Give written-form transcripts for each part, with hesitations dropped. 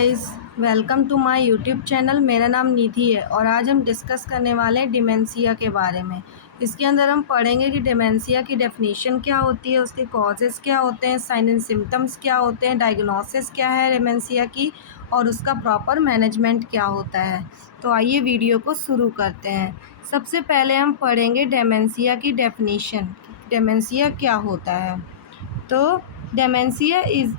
Guys, welcome to my YouTube channel. मेरा नाम निधि है और आज हम डिस्कस करने वाले हैं डिमेंशिया के बारे में। इसके अंदर हम पढ़ेंगे कि डिमेंशिया की डेफिनेशन क्या होती है, उसके कॉजेज़ क्या होते हैं, साइन एंड सिम्टम्स क्या होते हैं, डायग्नोसिस क्या है डिमेंशिया की और उसका प्रॉपर मैनेजमेंट क्या होता है। तो आइए वीडियो को शुरू करते हैं। सबसे पहले हम पढ़ेंगे डिमेंशिया की डेफिनेशन, डिमेंशिया क्या होता है। तो dementia is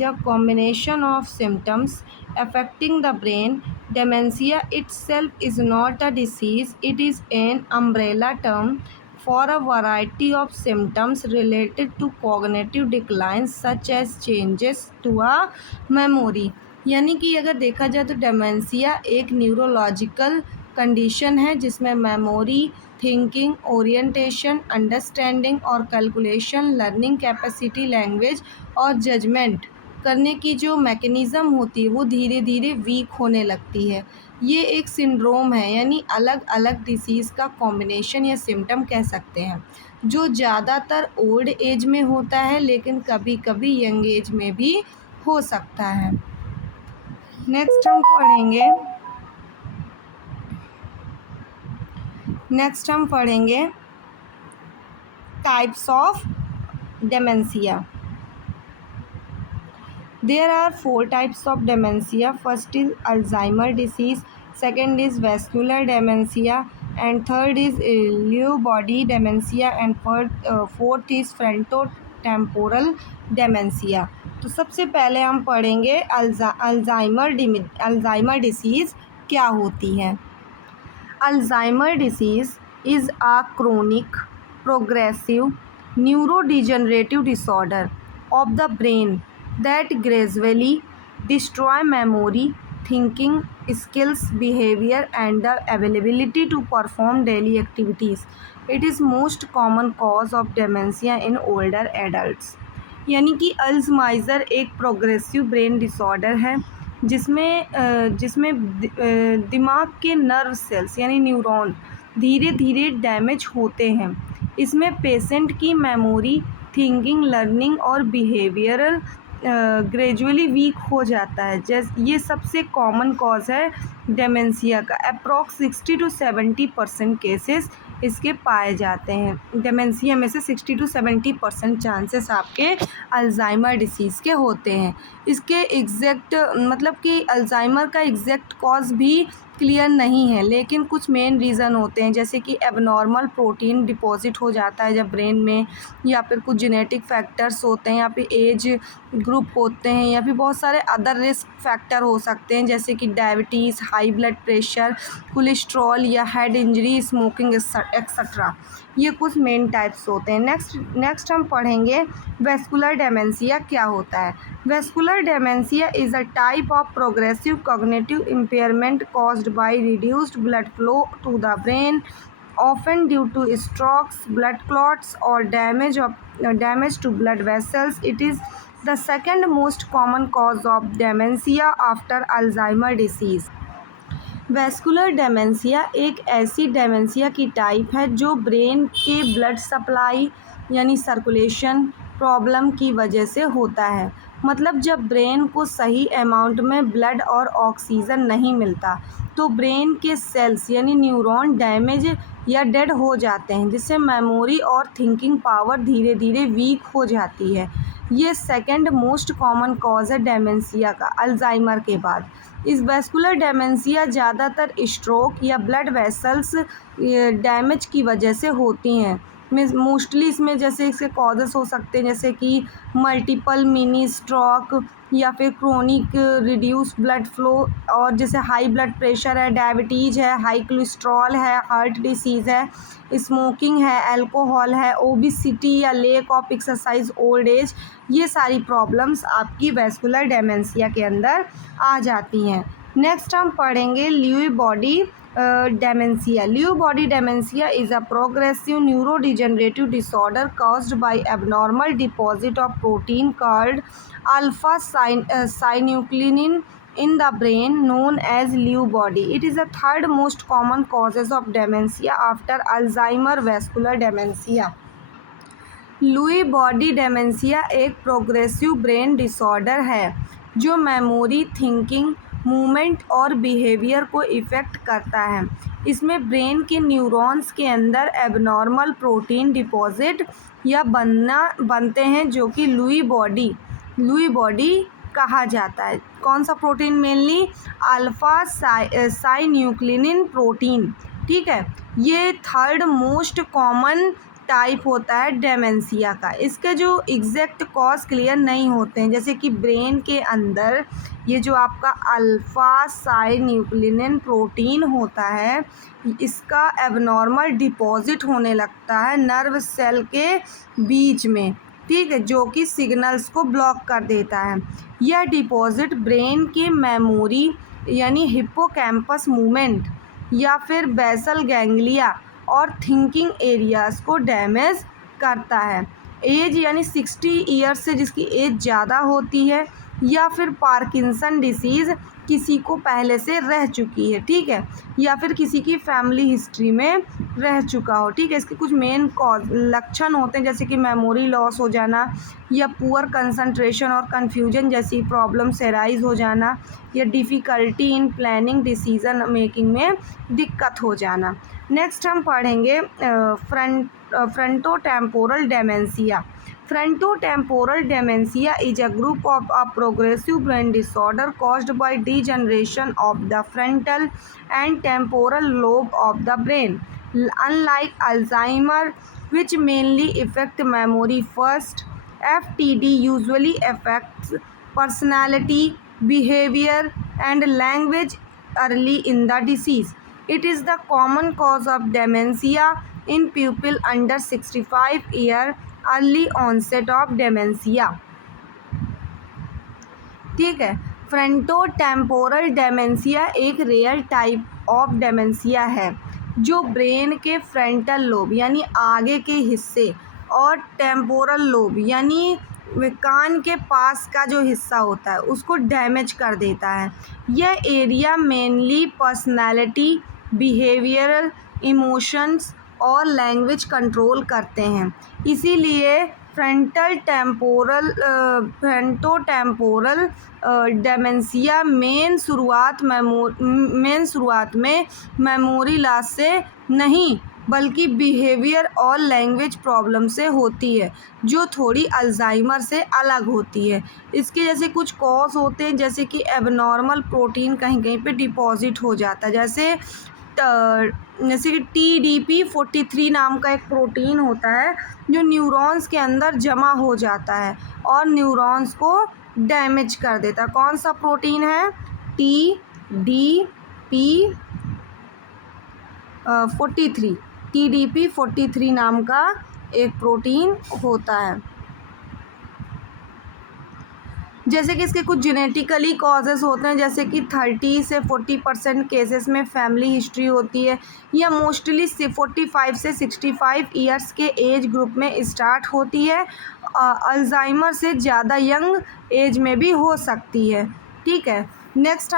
a combination of symptoms affecting the brain. Dementia itself is not a disease, it is an umbrella term for a variety of symptoms related to cognitive decline such as changes to a memory. यानी कि अगर देखा जाए तो dementia एक neurological condition है जिसमें memory, thinking, orientation, understanding और कैलकुलेशन, लर्निंग कैपेसिटी, लैंग्वेज और जजमेंट करने की जो मैकेनिज़्म होती है वो धीरे धीरे वीक होने लगती है। ये एक सिंड्रोम है, यानी अलग अलग डिसीज़ का कॉम्बिनेशन या सिम्टम कह सकते हैं, जो ज़्यादातर ओल्ड एज में होता है लेकिन कभी कभी यंग एज में भी हो सकता है। नेक्स्ट हम पढ़ेंगे types of dementia. There are 4 types of dementia. First is Alzheimer disease, second is vascular dementia, and third is Lewy body dementia, and fourth is frontotemporal dementia. तो सबसे पहले हम पढ़ेंगे अल्जाइमर डिसीज़ क्या होती है। Alzheimer disease is a chronic, progressive, neurodegenerative disorder of the brain that gradually destroy memory, thinking skills, behavior, and the ability to perform daily activities. It is most common cause of dementia in older adults. यानी कि Alzheimer एक progressive brain disorder है जिसमें दिमाग के nerve cells यानी neuron धीरे धीरे डैमेज होते हैं। इसमें पेशेंट की मेमोरी, थिंकिंग, लर्निंग और बिहेवियरल ग्रेजुअली वीक हो जाता है। ये सबसे कॉमन कॉज है डेमेंशिया का। अप्रॉक्स 60 to 70% केसेस इसके पाए जाते हैं। डेमेंशिया में से 60 to 70% चांसेस आपके अल्जाइमर डिसीज़ के होते हैं। इसके एग्जैक्ट मतलब कि अल्जाइमर का एग्जैक्ट कॉज भी क्लियर नहीं है, लेकिन कुछ मेन रीज़न होते हैं, जैसे कि एबनॉर्मल प्रोटीन डिपॉजिट हो जाता है जब ब्रेन में, या फिर कुछ जेनेटिक फैक्टर्स होते हैं, या फिर एज ग्रुप होते हैं, या फिर बहुत सारे अदर रिस्क फैक्टर हो सकते हैं जैसे कि diabetes, high blood pressure, cholesterol या हेड इंजरी, स्मोकिंग एक्सेट्रा। ये कुछ मेन टाइप्स होते हैं। नेक्स्ट हम पढ़ेंगे वेस्कुलर डेमेंशिया क्या होता है। Vascular dementia is a type of progressive cognitive impairment caused by reduced blood flow to the brain, often due to strokes, blood clots, or damage to blood vessels. It is the second most common cause of dementia after Alzheimer disease. Vascular dementia एक ऐसी dementia की type है जो brain के blood supply यानी circulation problem की वजह से होता है। मतलब जब ब्रेन को सही अमाउंट में ब्लड और ऑक्सीजन नहीं मिलता तो ब्रेन के सेल्स यानी न्यूरॉन डैमेज या डेड हो जाते हैं, जिससे मेमोरी और थिंकिंग पावर धीरे धीरे वीक हो जाती है। ये सेकंड मोस्ट कॉमन कॉज है डेमेंशिया का अल्जाइमर के बाद। इस वेस्कुलर डेमेंशिया ज़्यादातर स्ट्रोक या ब्लड वेसल्स डैमेज की वजह से होती हैं। मोस्टली इसमें जैसे इसके कॉजेस हो सकते हैं जैसे कि मल्टीपल मिनी स्ट्रोक या फिर क्रोनिक रिड्यूस ब्लड फ्लो, और जैसे हाई ब्लड प्रेशर है, डायबिटीज़ है, हाई कोलेस्ट्रॉल है, हार्ट डिसीज़ है, स्मोकिंग है, अल्कोहल है, ओबिसिटी या lake of exercise, old age. ये सारी प्रॉब्लम्स आपकी वेस्कुलर डेमेंशिया के अंदर आ जाती हैं। नेक्स्ट हम पढ़ेंगे Louie body dementia. Lewy body dementia is a progressive neurodegenerative disorder caused by abnormal deposit of protein called alpha-synuclein in the brain, known as Lewy body. It is the third most common causes of dementia after Alzheimer vascular dementia. Louis body dementia एक progressive brain disorder है जो memory, thinking, movement और behaviour को effect करता है। इसमें brain के neurons के अंदर एबनॉर्मल प्रोटीन डिपॉजिट या बनते हैं जो कि लुई बॉडी कहा जाता है। कौन सा protein? Mainly alpha synuclein protein. ठीक है, ये थर्ड मोस्ट कॉमन टाइप होता है डेमेंशिया का। इसके जो एग्जैक्ट कॉज क्लियर नहीं होते हैं, जैसे कि ब्रेन के अंदर ये जो आपका अल्फा साइन्यूक्लिनिन प्रोटीन होता है, इसका एबनॉर्मल डिपॉजिट होने लगता है नर्व सेल के बीच में। ठीक है, जो कि सिग्नल्स को ब्लॉक कर देता है। यह डिपॉजिट ब्रेन के मेमोरी यानी हिप्पोकैम्पस मूवमेंट या फिर बेसल गैंग्लिया और थिंकिंग एरियाज़ को डैमेज करता है। एज यानी 60 ईयर्स से जिसकी एज ज़्यादा होती है, या फिर पार्किंसन डिसीज़ किसी को पहले से रह चुकी है। ठीक है, या फिर किसी की फैमिली हिस्ट्री में रह चुका हो। ठीक है, इसके कुछ मेन लक्षण होते हैं, जैसे कि मेमोरी लॉस हो जाना, या पुअर कंसंट्रेशन और कन्फ्यूजन जैसी प्रॉब्लम्स एराइज हो जाना, या difficulty in planning decision making में दिक्कत हो जाना। नेक्स्ट हम पढ़ेंगे frontotemporal dementia. Frontotemporal dementia is a group of a progressive brain disorder caused by degeneration of the frontal and temporal lobe of the brain. Unlike Alzheimer, which mainly affect memory first, FTD usually affects personality, behavior, and language early in the disease. It is the common cause of dementia in people under 65 years. Early onset of dementia. ठीक है, frontotemporal dementia एक rare type of dementia है जो brain के frontal lobe यानी आगे के हिस्से और टेम्पोरल लोब यानी कान के पास का जो हिस्सा होता है उसको डैमेज कर देता है। यह area mainly personality, behavioural, emotions और लैंग्वेज कंट्रोल करते हैं। इसीलिए फ्रंटोटेम्पोरल डेमेंशिया मेन शुरुआत में मेमोरी लॉस से नहीं बल्कि बिहेवियर और लैंग्वेज प्रॉब्लम से होती है, जो थोड़ी अल्जाइमर से अलग होती है। इसके जैसे कुछ कॉज होते हैं, जैसे कि एबनॉर्मल प्रोटीन कहीं कहीं पे डिपॉजिट हो जाता है, जैसे कि TDP-43 नाम का एक प्रोटीन होता है जो न्यूरॉन्स के अंदर जमा हो जाता है और न्यूरॉन्स को डैमेज कर देता है। कौन सा प्रोटीन है? TDP-43 नाम का एक प्रोटीन होता है। जैसे कि इसके कुछ जेनेटिकली कॉजेज़ होते हैं, जैसे कि 30 से 40% केसेस में फैमिली हिस्ट्री होती है, या मोस्टली 45 से 65 ईयर्स के एज ग्रुप में स्टार्ट होती है। अल्जाइमर से ज़्यादा यंग एज में भी हो सकती है। ठीक है, नेक्स्ट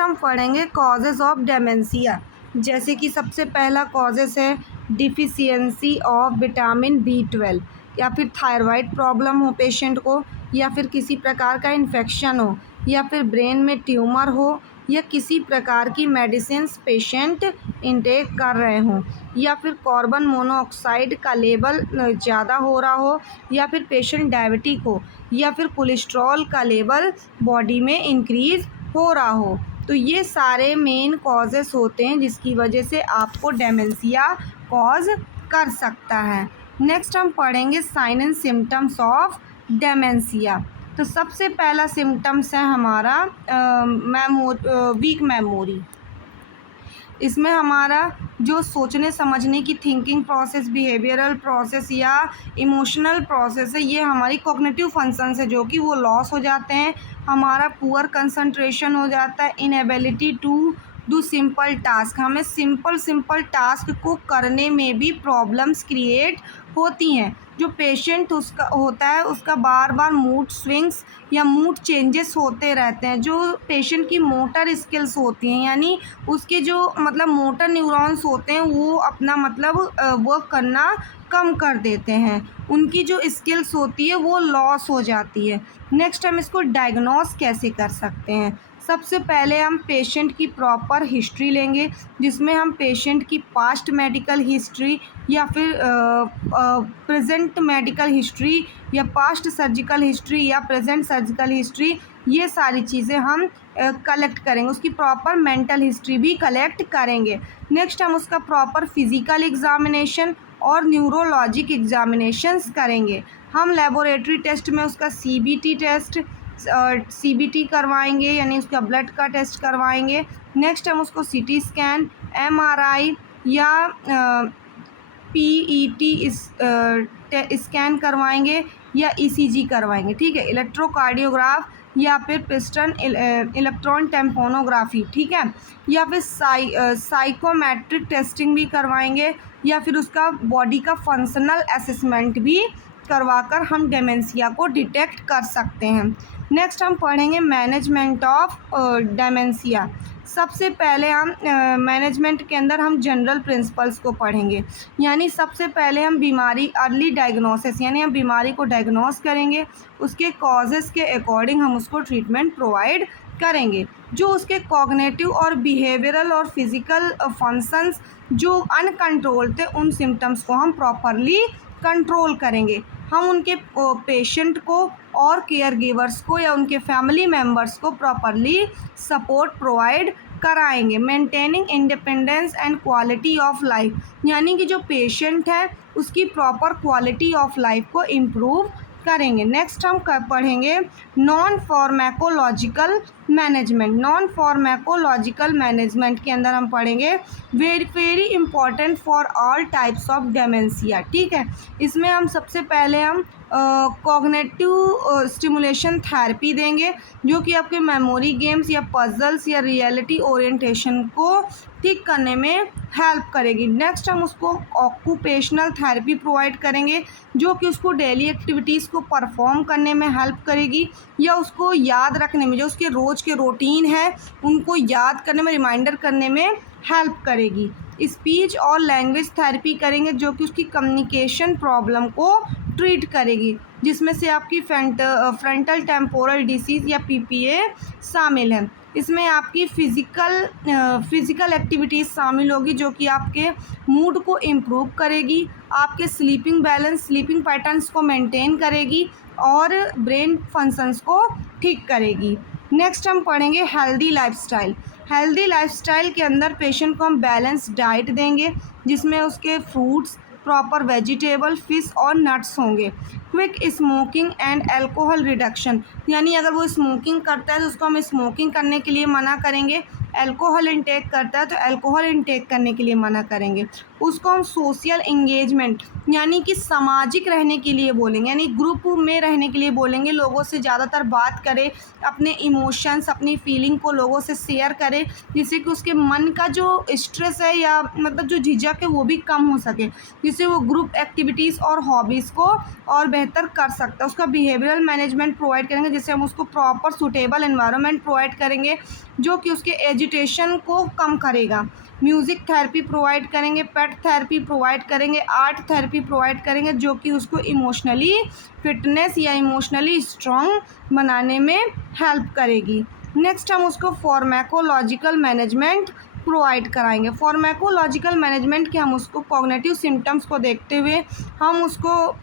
हम पढ़ेंगे कॉजेज़ ऑफ डेमेंशिया। जैसे कि सबसे पहला कॉजेज़ है डिफिशियंसी ऑफ विटामिन B12, या फिर थायराइड प्रॉब्लम हो पेशेंट को, या फिर किसी प्रकार का इन्फेक्शन हो, या फिर ब्रेन में ट्यूमर हो, या किसी प्रकार की मेडिसिन पेशेंट इंटेक कर रहे हों, या फिर कार्बन मोनोऑक्साइड का लेवल ज़्यादा हो रहा हो, या फिर पेशेंट डायबिटिक हो, या फिर कोलेस्ट्रॉल का लेवल बॉडी में इंक्रीज़ हो रहा हो। तो ये सारे मेन कॉजेस होते हैं जिसकी वजह से आपको डेमेंशिया कॉज कर सकता है। नेक्स्ट हम पढ़ेंगे sign and symptoms of dementia. तो सबसे पहला सिम्टम्स है हमारा वीक मेमोरी। इसमें हमारा जो सोचने समझने की थिंकिंग प्रोसेस, बिहेवियरल प्रोसेस या इमोशनल प्रोसेस है, ये हमारी कॉग्निटिव फंक्शंस है जो कि वो लॉस हो जाते हैं। हमारा पुअर कंसंट्रेशन हो जाता है, inability to do simple task, हमें सिंपल टास्क को करने में भी प्रॉब्लम्स क्रिएट होती हैं। जो पेशेंट उसका होता है उसका बार बार मूड स्विंग्स या मूड चेंजेस होते रहते हैं। जो पेशेंट की मोटर स्किल्स होती हैं, यानी उसके जो मतलब मोटर न्यूरॉन्स होते हैं वो अपना मतलब वर्क करना कम कर देते हैं। उनकी जो स्किल्स होती है वो लॉस हो जाती है। नेक्स्ट हम इसको डायग्नोस कैसे कर सकते हैं। सबसे पहले हम पेशेंट की प्रॉपर हिस्ट्री लेंगे, जिसमें हम पेशेंट की पास्ट मेडिकल हिस्ट्री या फिर प्रेजेंट मेडिकल हिस्ट्री या पास्ट सर्जिकल हिस्ट्री या प्रेजेंट सर्जिकल हिस्ट्री, ये सारी चीज़ें हम कलेक्ट करेंगे। उसकी प्रॉपर मेंटल हिस्ट्री भी कलेक्ट करेंगे। नेक्स्ट हम उसका प्रॉपर फिज़िकल एग्ज़ामिनेशन और न्यूरोलॉजिक एग्ज़ामिनेशंस करेंगे। हम लेबोरेटरी टेस्ट में उसका सीबीटी टेस्ट सीबीटी करवाएंगे, यानी उसका ब्लड का टेस्ट करवाएंगे। नेक्स्ट हम उसको सीटी स्कैन, एमआरआई या पीईटी स्कैन करवाएंगे या ईसीजी करवाएंगे, ठीक है। इलेक्ट्रोकार्डियोग्राफ या फिर पिस्टन इलेक्ट्रॉन टेम्पोनोग्राफी, ठीक है, या फिर साइकोमेट्रिक टेस्टिंग भी करवाएंगे, या फिर उसका बॉडी का फंक्शनल असेसमेंट भी करवाकर हम डेमेंशिया को डिटेक्ट कर सकते हैं। नेक्स्ट हम पढ़ेंगे मैनेजमेंट ऑफ डेमेंशिया। सबसे पहले हम मैनेजमेंट के अंदर हम जनरल प्रिंसिपल्स को पढ़ेंगे, यानी सबसे पहले हम बीमारी अर्ली डायग्नोसिस, यानी हम बीमारी को डायग्नोस करेंगे, उसके कॉजेज़ के अकॉर्डिंग हम उसको ट्रीटमेंट प्रोवाइड करेंगे। जो उसके कॉग्निटिव और बिहेवियरल और फिज़िकल फंक्शंस जो अनकंट्रोल थे, उन सिम्टम्स को हम प्रॉपरली कंट्रोल करेंगे। हम उनके पेशेंट को और केयर गिवर्स को या उनके फैमिली मेम्बर्स को प्रॉपरली सपोर्ट प्रोवाइड कराएंगे। Maintaining independence and quality of life, यानी कि जो पेशेंट है उसकी प्रॉपर क्वालिटी ऑफ लाइफ को इम्प्रूव करेंगे। नेक्स्ट हम पढ़ेंगे non pharmacological management. Non pharmacological management के अंदर हम पढ़ेंगे very important for all types of dementia, ठीक है। इसमें हम सबसे पहले हम कॉग्निटिव स्टिमुलेशन थेरेपी देंगे, जो कि आपके मेमोरी गेम्स या पजल्स या रियलिटी ओरिएंटेशन को ठीक करने में हेल्प करेगी। नेक्स्ट हम उसको ऑक्यूपेशनल थेरेपी प्रोवाइड करेंगे, जो कि उसको डेली एक्टिविटीज़ को परफॉर्म करने में हेल्प करेगी या उसको याद रखने में, जो उसके रोज़ के रूटीन है उनको याद करने में, रिमाइंडर करने में हेल्प करेगी। स्पीच और लैंग्वेज थेरेपी करेंगे, जो कि उसकी कम्युनिकेशन प्रॉब्लम को ट्रीट करेगी, जिसमें से आपकी फ्रंटल टेम्पोरल डिसीज़ या पीपीए शामिल है। इसमें आपकी फ़िज़िकल एक्टिविटीज़ शामिल होगी, जो कि आपके मूड को इम्प्रूव करेगी, आपके स्लीपिंग पैटर्न्स को मेंटेन करेगी और ब्रेन फंक्शंस को ठीक करेगी। नेक्स्ट हम पढ़ेंगे हेल्दी लाइफस्टाइल। हेल्दी लाइफस्टाइल के अंदर पेशेंट को हम बैलेंस डाइट देंगे, जिसमें उसके फ्रूट्स, प्रॉपर वेजिटेबल, फिश और नट्स होंगे। Quick smoking and alcohol reduction, यानी अगर वो स्मोकिंग करता है तो उसको हम स्मोकिंग करने के लिए मना करेंगे, अल्कोहल इंटेक करता है तो अल्कोहल इंटेक करने के लिए मना करेंगे। उसको हम सोशल इंगेजमेंट, यानी कि सामाजिक रहने के लिए बोलेंगे, यानी ग्रुप में रहने के लिए बोलेंगे, लोगों से ज़्यादातर बात करे, अपने इमोशंस, अपनी फीलिंग को लोगों से शेयर करे, जिससे कि उसके मन का जो स्ट्रेस है या मतलब जो झिझक है वो भी कम हो सके, जिससे वो ग्रुप एक्टिविटीज़ और हॉबीज़ को और बेहतर कर सकता है। उसका बिहेवियरल मैनेजमेंट प्रोवाइड करेंगे, जिससे हम उसको प्रॉपर सूटेबल एनवायरनमेंट प्रोवाइड करेंगे, जो कि उसके एजिटेशन को कम करेगा। म्यूज़िक थेरेपी प्रोवाइड करेंगे, पेट थेरेपी प्रोवाइड करेंगे, आर्ट थेरेपी प्रोवाइड करेंगे, जो कि उसको इमोशनली फिटनेस या इमोशनली स्ट्रॉन्ग बनाने में हेल्प करेगी। नेक्स्ट हम उसको फार्माकोलॉजिकल मैनेजमेंट प्रोवाइड कराएंगे। फार्माकोलॉजिकल मैनेजमेंट के हम उसको कॉग्निटिव सिम्टम्स को देखते हुए हम उसको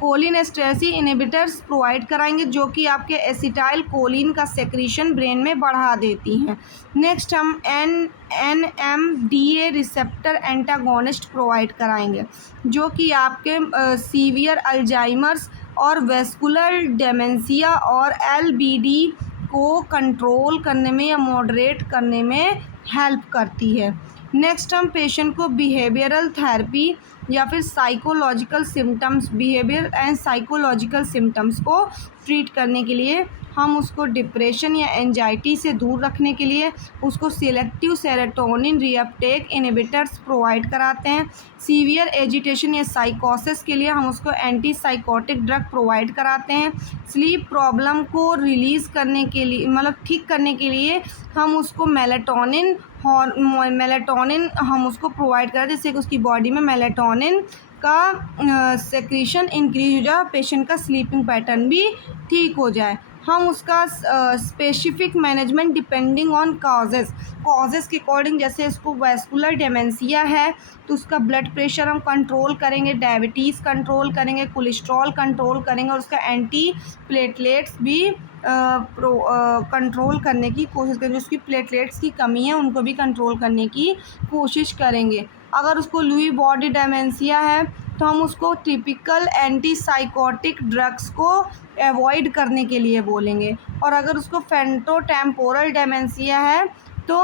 कोलिनेस्टेसी इनहिबिटर्स प्रोवाइड कराएंगे, जो कि आपके एसिटाइल कोलिन का सेक्रीशन ब्रेन में बढ़ा देती हैं। नेक्स्ट हम NMDA रिसेप्टर एंटागोनिस्ट प्रोवाइड कराएंगे, जो कि आपके सीवियर अल्जाइमर्स और वेस्कुलर डेमेंशिया और LBD को कंट्रोल करने में या मॉडरेट करने में हेल्प करती है। नेक्स्ट हम पेशेंट को बिहेवियरल थेरेपी या फिर psychological symptoms, behaviour and psychological symptoms को ट्रीट करने के लिए हम उसको डिप्रेशन या एंजाइटी से दूर रखने के लिए उसको selective serotonin reuptake inhibitors provide कराते हैं। सीवियर एजिटेशन या साइकोसिस के लिए हम उसको एंटी साइकोटिक ड्रग प्रोवाइड कराते हैं। स्लीप प्रॉब्लम को रिलीज़ करने के लिए, मतलब ठीक करने के लिए हम उसको मेलाटोनिन मेलेटोनिन हम उसको प्रोवाइड करें, जिससे कि उसकी बॉडी में मेलेटोनिन का सेक्रीशन इंक्रीज हो जाए, पेशेंट का स्लीपिंग पैटर्न भी ठीक हो जाए। हम उसका specific management depending on causes के अकॉर्डिंग, जैसे इसको वैस्कुलर डेमेंशिया है तो उसका ब्लड प्रेशर हम कंट्रोल करेंगे, डायबिटीज़ कंट्रोल करेंगे, कोलेस्ट्रॉल कंट्रोल करेंगे और उसका एंटी प्लेटलेट्स भी कंट्रोल करने की कोशिश करेंगे। उसकी प्लेटलेट्स की कमी है उनको भी कंट्रोल करने की कोशिश करेंगे। अगर उसको लुई बॉडी डेमेंशिया है तो हम उसको टिपिकल एंटीसाइकोटिक ड्रग्स को अवॉइड करने के लिए बोलेंगे। और अगर उसको फ्रंटोटेम्पोरल डेमेंशिया है तो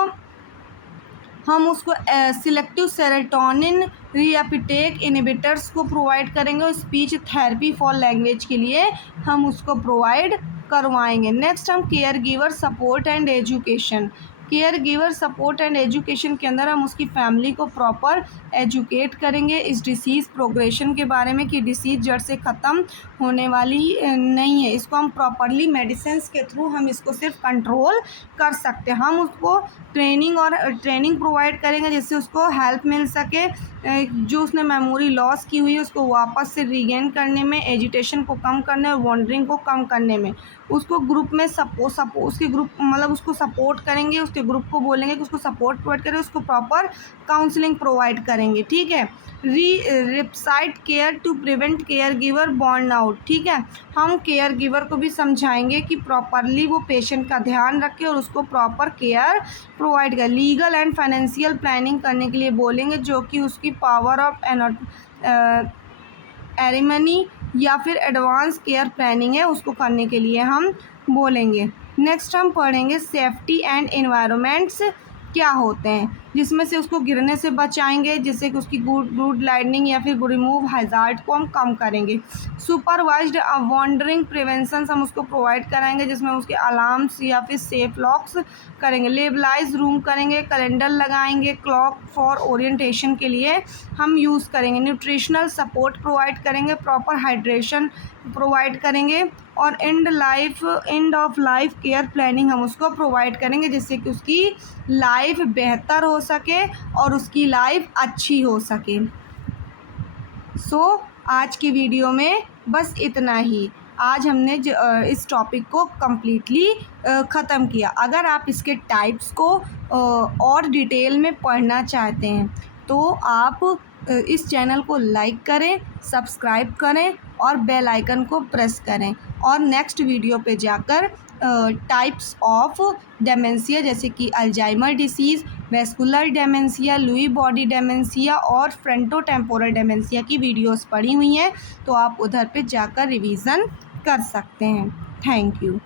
हम उसको सिलेक्टिव सेरोटोनिन रीअपिटेक इनहिबिटर्स को प्रोवाइड करेंगे और स्पीच थेरेपी फॉर लैंग्वेज के लिए हम उसको प्रोवाइड करवाएंगे। नेक्स्ट हम care giver support and education. Care giver support and education के अंदर हम उसकी फैमिली को प्रॉपर एजुकेट करेंगे इस डिसीज़ प्रोग्रेशन के बारे में कि डिसीज़ जड़ से ख़त्म होने वाली नहीं है। इसको हम प्रॉपरली मेडिसिन्स के थ्रू हम इसको सिर्फ कंट्रोल कर सकते हैं। हम उसको ट्रेनिंग प्रोवाइड करेंगे जिससे उसको हेल्प मिल सके, जो उसने मेमोरी लॉस की हुई है उसको वापस से रीगेन करने में, एजिटेशन को कम करने और वॉन्डरिंग को कम करने में। उसको ग्रुप में उसके ग्रुप मतलब उसको सपोर्ट करेंगे, उसके ग्रुप को बोलेंगे कि उसको सपोर्ट प्रोवाइड करें, उसको प्रॉपर काउंसलिंग प्रोवाइड करेंगे। ठीक है। Respite care to prevent caregiver burn out. ठीक है। हम केयर गिवर को भी समझाएंगे कि प्रॉपरली वो पेशेंट का ध्यान रखे और उसको प्रॉपर केयर प्रोवाइड करें। लीगल एंड फाइनेंशियल प्लानिंग करने के लिए बोलेंगे, जो कि उसकी पावर ऑफ एरिमनी या फिर एडवांस केयर प्लानिंग है उसको करने के लिए हम बोलेंगे। नेक्स्ट हम पढ़ेंगे सेफ्टी एंड एनवायरनमेंट्स क्या होते हैं, जिसमें से उसको गिरने से बचाएंगे, जिससे कि उसकी गुड लाइटनिंग या फिर रिमूव हैजार्ड को हम कम करेंगे। सुपरवाइज्ड वॉन्डरिंग प्रिवेंशन हम उसको प्रोवाइड कराएंगे, जिसमें उसके अलार्म्स या फिर सेफ लॉक्स करेंगे। लेबलाइज रूम करेंगे, कैलेंडर लगाएंगे, क्लॉक फॉर ओरिएंटेशन के लिए हम यूज़ करेंगे। न्यूट्रिशनल सपोर्ट प्रोवाइड करेंगे, प्रॉपर हाइड्रेशन प्रोवाइड करेंगे और end of life care planning हम उसको प्रोवाइड करेंगे, जिससे कि उसकी लाइफ बेहतर हो सके और उसकी लाइफ अच्छी हो सके। आज की वीडियो में बस इतना ही। आज हमने इस टॉपिक को कम्प्लीटली ख़त्म किया। अगर आप इसके टाइप्स को और डिटेल में पढ़ना चाहते हैं तो आप इस चैनल को लाइक करें, सब्सक्राइब करें और बेल आइकन को प्रेस करें और नेक्स्ट वीडियो पे जाकर टाइप्स ऑफ डेमेंशिया जैसे कि Alzheimer disease, vascular dementia, Louis body dementia और फ्रंटोटेम्पोरल डेमेंशिया की वीडियोस पड़ी हुई हैं, तो आप उधर पे जाकर रिवीजन कर सकते हैं। Thank you.